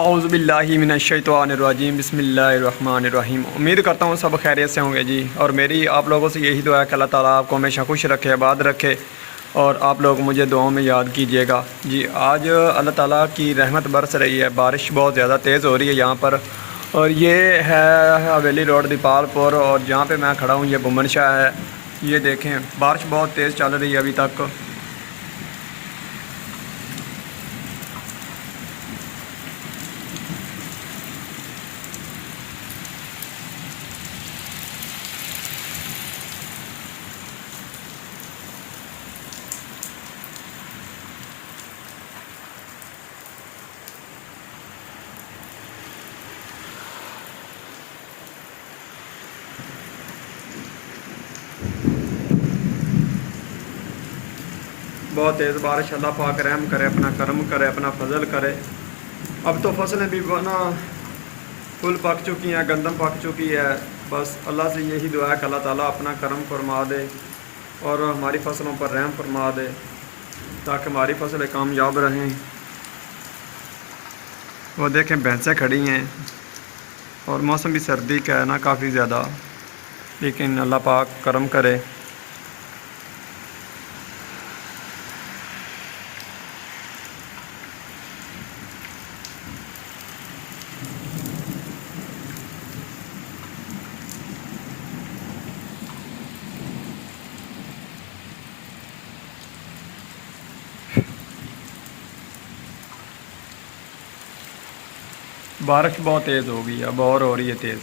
اعوذ باللہ من الشیطان الرجیم، بسم اللہ الرحمن الرحیم۔ امید کرتا ہوں سب خیریت سے ہوں گے جی، اور میری آپ لوگوں سے یہی دعا ہے کہ اللہ تعالیٰ آپ کو ہمیشہ خوش رکھے، آباد رکھے، اور آپ لوگ مجھے دعاؤں میں یاد کیجیے گا جی۔ آج اللہ تعالیٰ کی رحمت برس رہی ہے، بارش بہت زیادہ تیز ہو رہی ہے یہاں پر، اور یہ ہے حویلی روڈ دیپال پور، اور جہاں پہ میں کھڑا ہوں یہ بمن شاہ ہے۔ یہ دیکھیں بارش بہت تیز چل رہی ہے ابھی تک۔ بہت تیز بارش، اللہ پاک رحم کرے، اپنا کرم کرے، اپنا فضل کرے۔ اب تو فصلیں بھی پھول پک چکی ہیں، گندم پک چکی ہے۔ بس اللہ سے یہی دعا ہے کہ اللہ تعالیٰ اپنا کرم فرما دے اور ہماری فصلوں پر رحم فرما دے تاکہ ہماری فصلیں کامیاب رہیں۔ وہ دیکھیں بھینسیں کھڑی ہیں، اور موسم بھی سردی کا ہے نا کافی زیادہ، لیکن اللہ پاک کرم کرے۔ بارش بہت تیز ہو گئی، اب اور ہو رہی ہے تیز۔